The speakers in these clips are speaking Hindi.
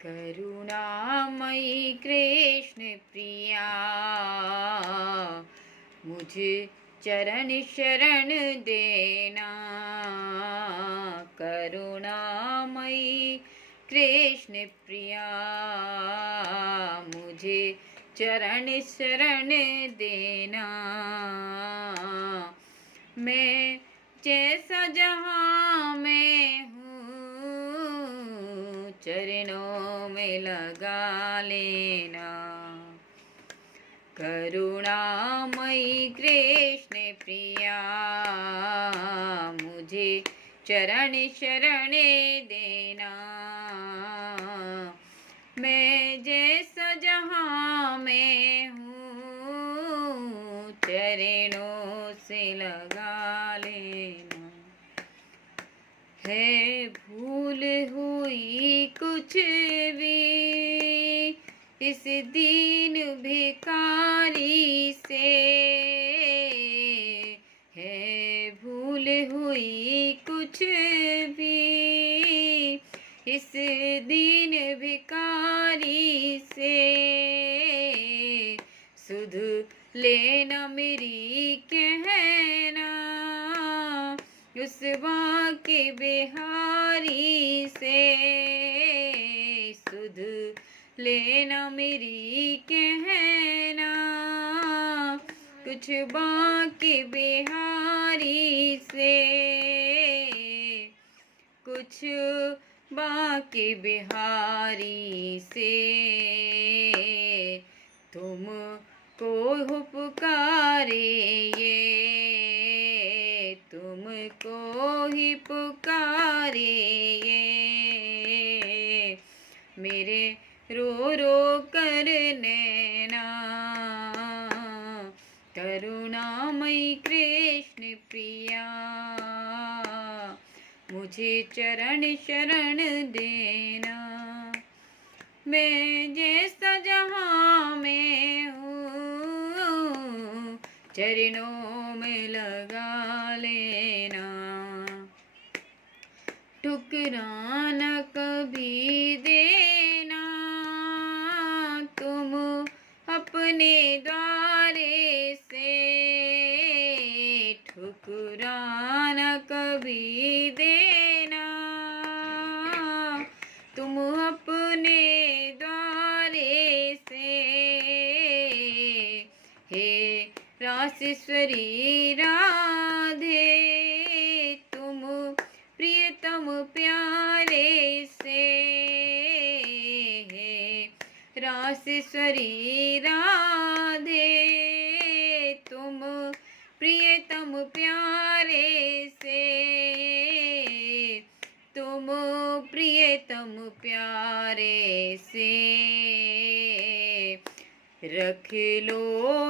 करुणामयी कृष्ण प्रिया, मुझे चरण शरण देना। करुणामयी कृष्ण प्रिया, मुझे चरण शरण देना। मैं जैसा जहाँ मैं हूँ, चरणों में लगा लेना। करुणामयी कृष्ण प्रिया, मुझे चरण शरण देना। मैं जैसा जहाँ मैं हूँ, चरणों से लगा लेना। है भूल हुई कुछ भी इस दीन भिखारी से, है भूल हुई कुछ भी इस दीन भिखारी से। सुध लेना मेरी कहना उस बाके बिहारी से। सुध लेना मेरी कहना कुछ बाके बिहारी से। कुछ बाके बिहारी से। तुमको हो पुकारे ये, तुमको ही पुकारे ये। मेरे रो रो कर नैना। करुणामयी कृष्ण प्रिया, मुझे चरण शरण देना। मैं जैसा जहाँ मैं हूँ, चरणों में लगा लेना। ठुकराना कभी देना तुम अपने द्वारे से। ठुकराना कभी देना तुम अपने द्वारे से। हे रासेश्वरी राधे, तुम प्रियतम प्यारे से। हे रासेश्वरी राधे, तुम प्रियतम प्यारे से। तुम प्रियतम प्यारे से। रख लो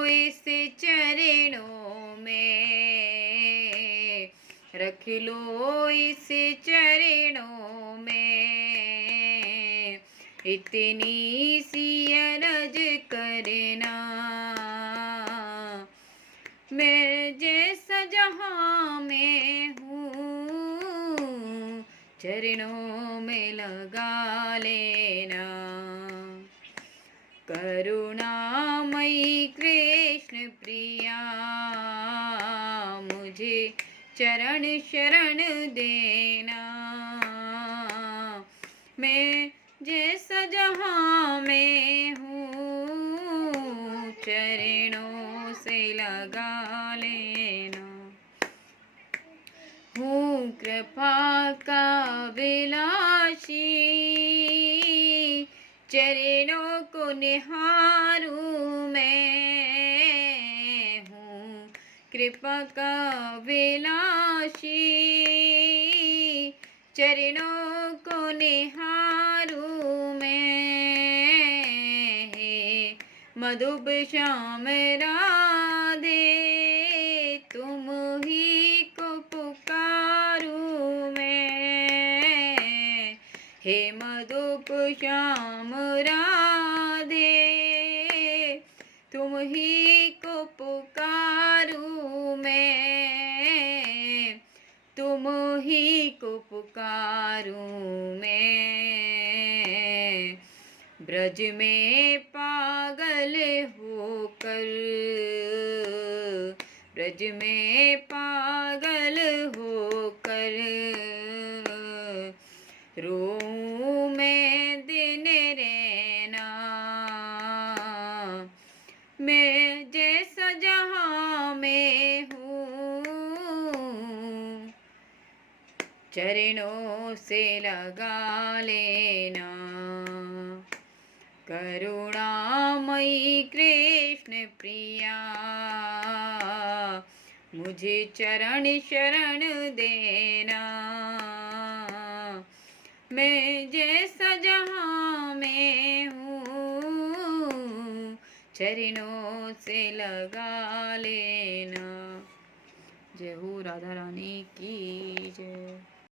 इस चरणों में, रख लो इस चरणों में। इतनी सी अरज करना। मैं जैसा जहाँ मैं हूँ, चरणों में लगा लेना। करुणामयी कृष्ण प्रिया, मुझे चरण शरण देना। मैं जैसा जहाँ मैं हूँ, चरणों से लगा लेना। हूँ कृपा का विलासी, चरणों को निहारूं मैं। हूँ कृपा का विलासी, चरणों को निहारूं मैं। हे मधुप श्याम राधे, तुम ही को पुकारूं मैं। हे मधुप श्याम राधे, तुम ही को पुकारूं मैं। तुम ही को पुकारूं मैं। ब्रज में पागल होकर, ब्रज में पागल होकर रोऊं मैं दिन रैना। मैं जैसा जहाँ में हूँ चरणों से लगा लेना। करुणामयी कृष्ण प्रिया मुझे चरण शरण देना। मैं जैसा जहाँ में हूँ चरणों से लगा लेना। जय हो राधा रानी की जय।